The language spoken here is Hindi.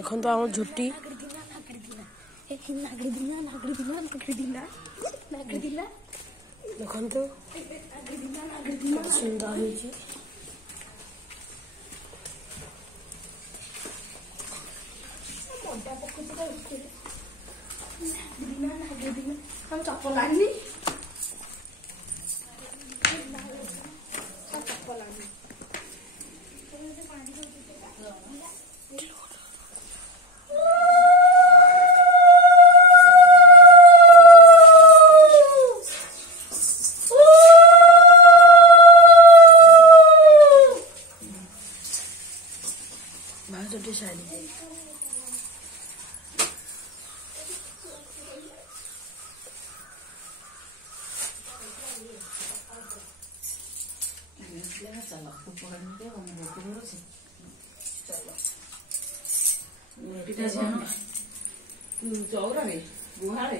देखो तो आम झुटी देखो तो सुंदर हो हम चप्पल आनी छोटी साड़ी चौरा रे गुहा रे